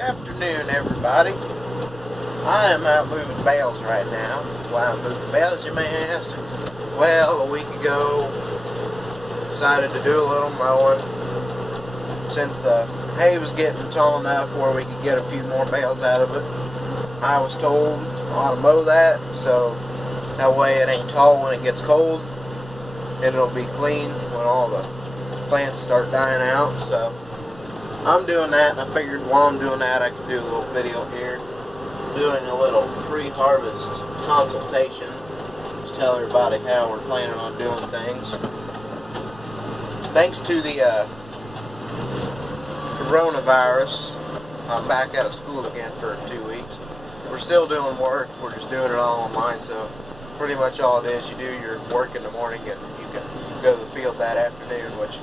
Afternoon, everybody. I am out moving bales right now. Why I'm moving bales, you may ask? Well, a week ago, decided to do a little mowing. Since the hay was getting tall enough where we could get a few more bales out of it, I was told I ought to mow that, so that way it ain't tall when it gets cold, and it'll be clean when all the plants start dying out. So I'm doing that, and I figured while I'm doing that, I could do a little video here, doing a little pre-harvest consultation, just tell everybody how we're planning on doing things. Thanks to the coronavirus, I'm back out of school again for 2 weeks. We're still doing work, we're just doing it all online, so pretty much all it is, you do your work in the morning and you can go to the field that afternoon, which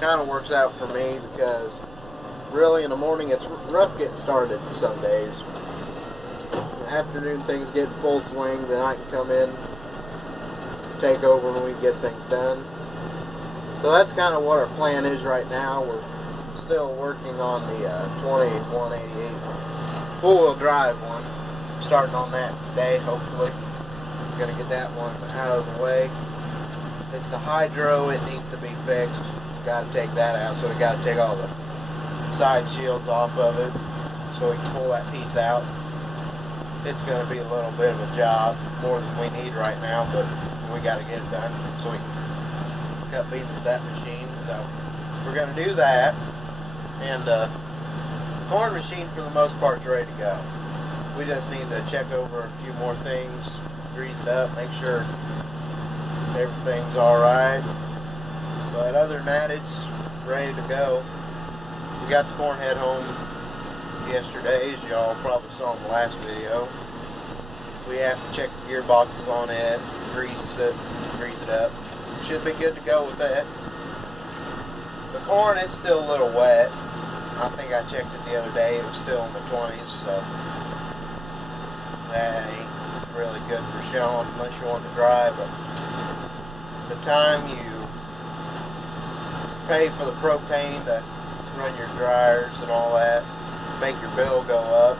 kind of works out for me because really in the morning it's rough getting started some days. In the afternoon things get in full swing, then I can come in, take over when we get things done. So that's kind of what our plan is right now. We're still working on the 188 four-wheel drive one. Starting on that today, hopefully. Gonna get that one out of the way. It's the hydro, it needs to be fixed. Got to take that out, so we got to take all the side shields off of it so we can pull that piece out. It's going to be a little bit of a job, more than we need right now, but we got to get it done so we can cut beans with that machine. So we're going to do that, and corn machine for the most part is ready to go. We just need to check over a few more things, grease it up, make sure everything's alright. But other than that, it's ready to go. We got the corn head home yesterday, as y'all probably saw in the last video. We have to check the gearboxes on it, grease it up. Should be good to go with that. The corn, it's still a little wet. I think I checked it the other day, it was still in the 20s, so that ain't really good for showing unless you want to dry. But the time you pay for the propane to run your dryers and all that, make your bill go up,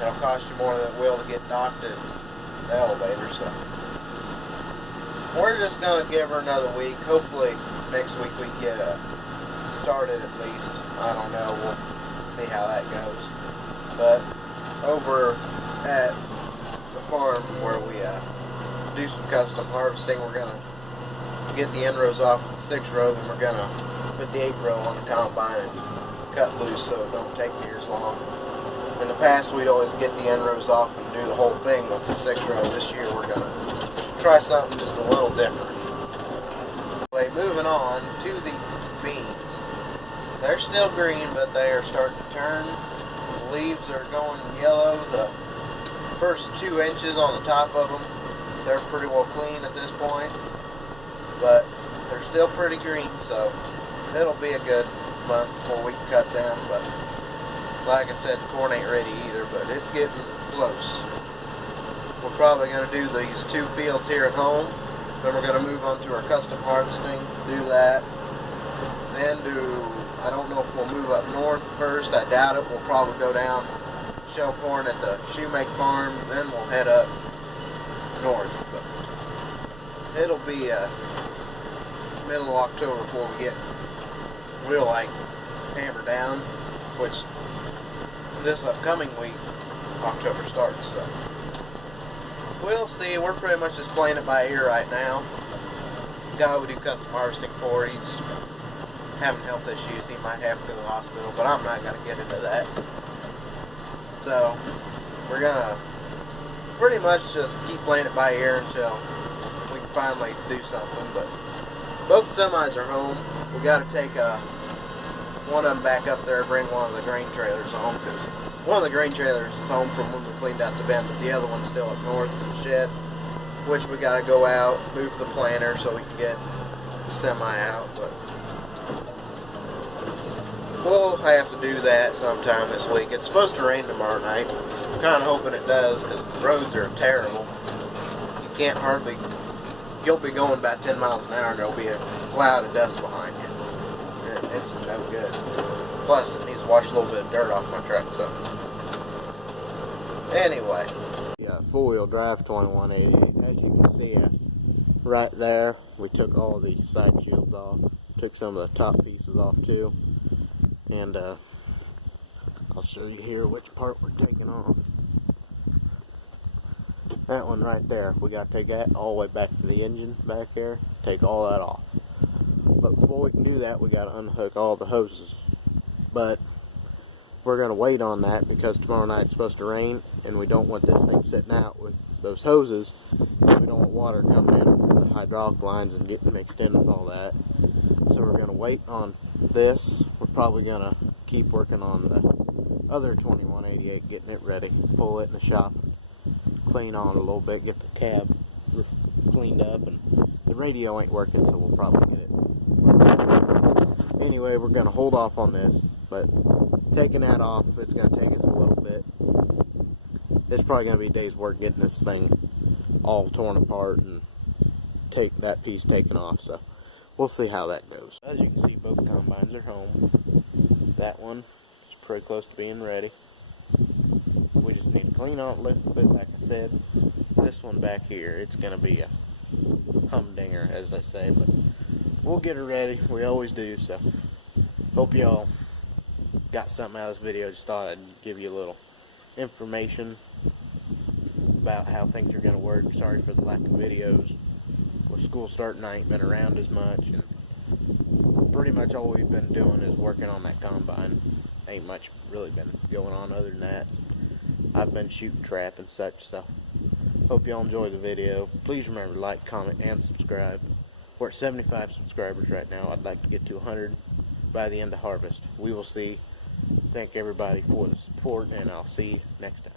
it'll cost you more than it will to get docked at the elevator. So we're just going to give her another week. Hopefully next week we can get started at least. I don't know, we'll see how that goes. But over at the farm where we do some custom harvesting, we're going to get the end rows off with the 6-row, then we're going to put the 8-row on the combine and cut loose so it don't take me as long. In the past we'd always get the end rows off and do the whole thing with the 6-row. This year we're going to try something just a little different. Anyway, moving on to the beans. They're still green, but they are starting to turn. The leaves are going yellow. The first 2 inches on the top of them, they're pretty well clean at this point, but they're still pretty green, so it'll be a good month before we can cut them. But like I said, the corn ain't ready either, but it's getting close. We're probably going to do these 2 fields here at home, then we're going to move on to our custom harvesting, do that, then I don't know if we'll move up north first. I doubt it. We'll probably go down, shell corn at the Shoemake farm, then we'll head up north. But it'll be middle of October before we get real hammered down, which this upcoming week October starts. So we'll see. We're pretty much just playing it by ear right now. The guy we do custom harvesting for, he's having health issues. He might have to go to the hospital, but I'm not going to get into that. So we're going to pretty much just keep playing it by ear until we can finally do something. But both semis are home. We got to take one of them back up there, bring one of the grain trailers home, because one of the grain trailers is home from when we cleaned out the bin, but the other one's still up north in the shed, which we got to go out, move the planter so we can get the semi out. But we'll have to do that sometime this week. It's supposed to rain tomorrow night. I'm kind of hoping it does, because the roads are terrible. You can't hardly, you'll be going about 10 miles an hour and there'll be a cloud of dust behind you. It's no good. Plus, it needs to wash a little bit of dirt off my truck, so. Anyway. Yeah, four-wheel drive 2180. As you can see, right there, we took all the side shields off. Took some of the top pieces off, too. And, I'll show you here which part we're taking off. That one right there, we got to take that all the way back to the engine back there, take all that off. But before we can do that, we got to unhook all the hoses. But we're going to wait on that because tomorrow night it's supposed to rain, and we don't want this thing sitting out with those hoses, because we don't want water coming in the hydraulic lines and getting mixed in with all that. So we're going to wait on this. We're probably going to keep working on the other 2188, getting it ready, pull it in the shop, clean on a little bit, get the cab cleaned up, and the radio ain't working, so we'll probably get it. Anyway, we're going to hold off on this, but taking that off, it's going to take us a little bit. It's probably going to be a day's work getting this thing all torn apart and take that piece taken off, so we'll see how that goes. As you can see, both combines are home. That one is pretty close to being ready. We just need to clean on it a little bit, like I said. This one back here, it's going to be a humdinger, as they say, but we'll get it ready. We always do, so hope y'all got something out of this video. Just thought I'd give you a little information about how things are going to work. Sorry for the lack of videos. With school starting, I ain't been around as much, and pretty much all we've been doing is working on that combine. Ain't much really been going on other than that. I've been shooting trap and such, so hope y'all enjoy the video. Please remember to like, comment, and subscribe. We're at 75 subscribers right now. I'd like to get to 100 by the end of harvest. We will see. Thank everybody for the support, and I'll see you next time.